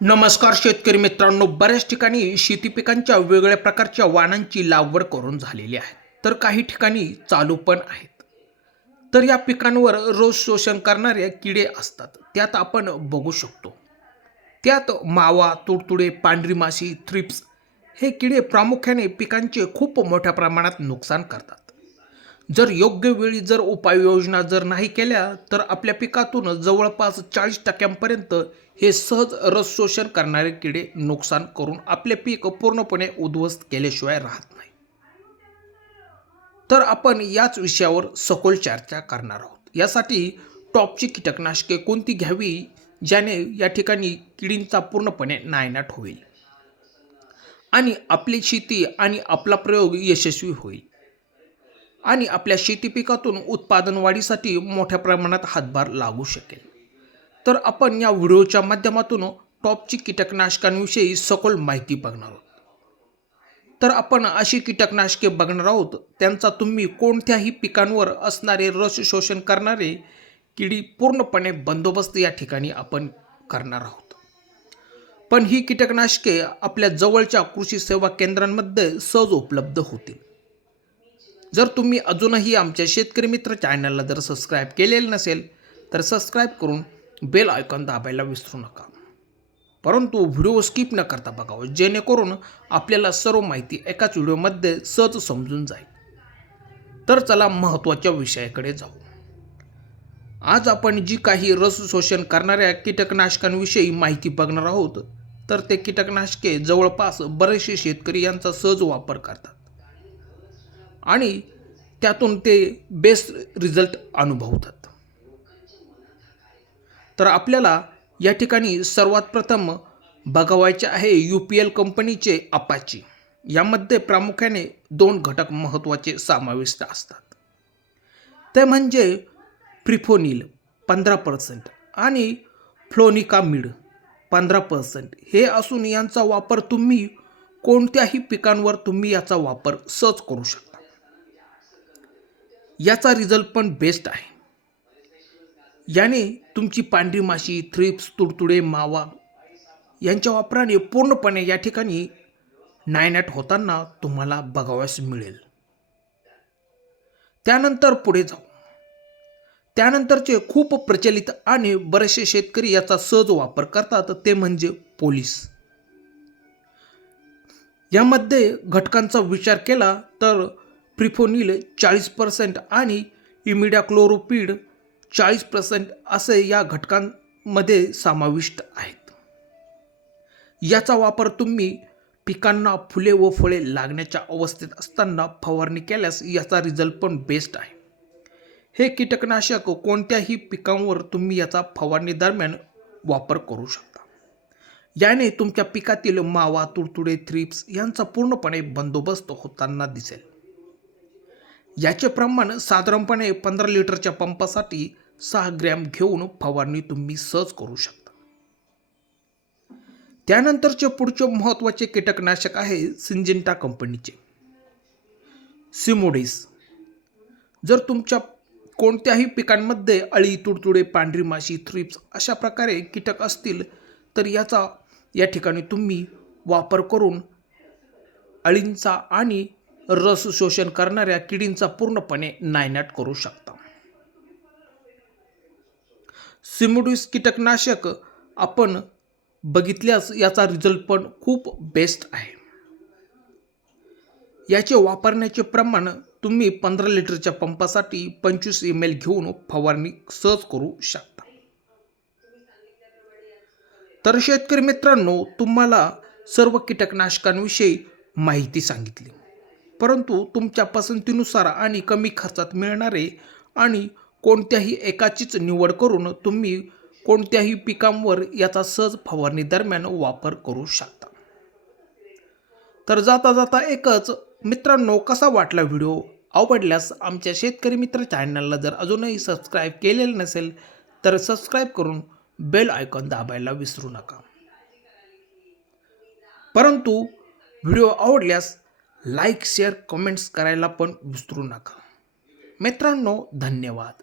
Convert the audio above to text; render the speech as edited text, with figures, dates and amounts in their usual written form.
नमस्कार शेतकरी मित्रांनो, बऱ्याच ठिकाणी शेती पिकांच्या वेगवेगळ्या प्रकारच्या वाणांची लागवड करून झालेली आहे, तर काही ठिकाणी चालू पण आहेत. तर या पिकांवर रोज शोषण करणारे किडे असतात, त्यात आपण बघू शकतो. त्यात मावा, तुडतुडे, पांढरी माशी, थ्रिप्स हे किडे प्रामुख्याने पिकांचे खूप मोठ्या प्रमाणात नुकसान करतात. जर योग्य वेळी उपाययोजना नाही केल्या तर आपल्या पिकातून जवळपास 40% हे सहज रस शोषण करणारे किडे नुकसान करून आपले पीक पूर्णपणे उद्ध्वस्त केल्याशिवाय राहत नाही. तर आपण याच विषयावर सखोल चर्चा करणार आहोत. यासाठी टॉपची कीटकनाशके कोणती घ्यावी ज्याने या ठिकाणी किडींचा पूर्णपणे नायनाट होईल आणि आपली शेती आणि आपला प्रयोग यशस्वी होईल आणि आपल्या शेती पिकातून उत्पादन वाढीसाठी मोठ्या प्रमाणात हातभार लागू शकेल. तर आपण या व्हिडिओच्या माध्यमातून टॉपची कीटकनाशकांविषयी सखोल माहिती बघणार आहोत. तर आपण अशी कीटकनाशके बघणार आहोत, त्यांचा तुम्ही कोणत्याही पिकांवर असणारे रस शोषण करणारे किडी पूर्णपणे बंदोबस्त या ठिकाणी आपण करणार आहोत. पण ही कीटकनाशके आपल्या जवळच्या कृषी सेवा केंद्रांमध्ये सहज उपलब्ध होतील. जर तुम्ही अजूनही आमच्या शेतकरी मित्र चॅनलला सबस्क्राईब केलेलं नसेल तर सबस्क्राईब करून बेल आयकॉन दाबायला विसरू नका. परंतु व्हिडिओ स्किप न करता बघावं, जेणेकरून आपल्याला सर्व माहिती एकाच व्हिडिओमध्ये सहज समजून जाईल. तर चला महत्त्वाच्या विषयाकडे जाऊ. आज आपण जी काही रस शोषण करणाऱ्या कीटकनाशकांविषयी माहिती बघणार आहोत, तर ते कीटकनाशके जवळपास बरेचसे शेतकरी यांचा सहज वापर करतात आणि त्यातून ते बेस्ट रिझल्ट अनुभवतात. तर आपल्याला या ठिकाणी सर्वात प्रथम बघावायचे आहे UPL कंपनीचे अपाची. यामध्ये प्रामुख्याने 2 घटक महत्त्वाचे समाविष्ट असतात, ते म्हणजे प्रिफोनिल 15% आणि फ्लोनिकामिड 15% हे असून यांचा वापर तुम्ही कोणत्याही पिकांवर याचा वापर सहज करू शकता. याचा रिझल्ट पण बेस्ट आहे. याने तुमची पांढरी माशी, थ्रिप्स, तुडतुडे, मावा यांच्या वापराने पूर्णपणे या ठिकाणी नायनाट होताना तुम्हाला बघावयास मिळेल. त्यानंतर पुढे जाऊ. त्यानंतरचे खूप प्रचलित आणि बरेचसे शेतकरी याचा सहज वापर करतात, ते म्हणजे पोलिस. यामध्ये घटकांचा विचार केला तर प्रिफोनिल 40% आणि इमिडाक्लोरोपिड 40% असे या घटकांमध्ये समाविष्ट आहेत. याचा वापर तुम्ही पिकांना फुले व फळे लागण्याच्या अवस्थेत असताना फवारणी केल्यास याचा रिझल्ट पण बेस्ट आहे. हे कीटकनाशक कोणत्याही पिकांवर तुम्ही याचा फवारणी दरम्यान वापर करू शकता. याने तुमच्या पिकातील मावा, तुडतुडे, थ्रिप्स यांचा पूर्णपणे बंदोबस्त होताना दिसेल. याचे प्रमाण साधारणपणे 15 लिटरच्या पंपासाठी 6 ग्रॅम घेऊन फवारणी तुम्ही सहज करू शकता. त्यानंतरचे पुढचे महत्त्वाचे कीटकनाशक आहे सिंजेंटा कंपनीचे सिमोडिस. जर तुमच्या कोणत्याही पिकांमध्ये अळी, तुडतुडे, पांढरी माशी, थ्रिप्स अशा प्रकारे कीटक असतील तर याचा या ठिकाणी तुम्ही वापर करून अळींचा आणि रस शोषण करणाऱ्या किडींचा पूर्णपणे नायनाट करू शकता. सिमोडिस कीटकनाशक आपण बघितल्यास याचा रिझल्ट पण खूप बेस्ट आहे. याचे वापरण्याचे प्रमाण तुम्ही 15 लिटरच्या पंपासाठी 25 ml घेऊन फवारणी सहज करू शकता. तर शेतकरी मित्रांनो, तुम्हाला सर्व कीटकनाशकांविषयी माहिती सांगितली, परंतु तुमच्या पसंतीनुसार आणि कमी खर्चात मिळणारे आणि कोणत्याही एकाचीच निवड करून तुम्ही कोणत्याही पिकांवर याचा सहज फवारणी दरम्यान वापर करू शकता. तर जाता जाता एकच मित्रांनो, कसा वाटला व्हिडिओ? आवडल्यास आमच्या शेतकरी मित्र चॅनलला अजूनही सबस्क्राईब केलेलं नसेल तर सबस्क्राईब करून बेल आयकॉन दाबायला विसरू नका. परंतु व्हिडिओ आवडल्यास लाईक, शेअर, कमेंट्स करायला पण विसरू नका. मित्रांनो, धन्यवाद.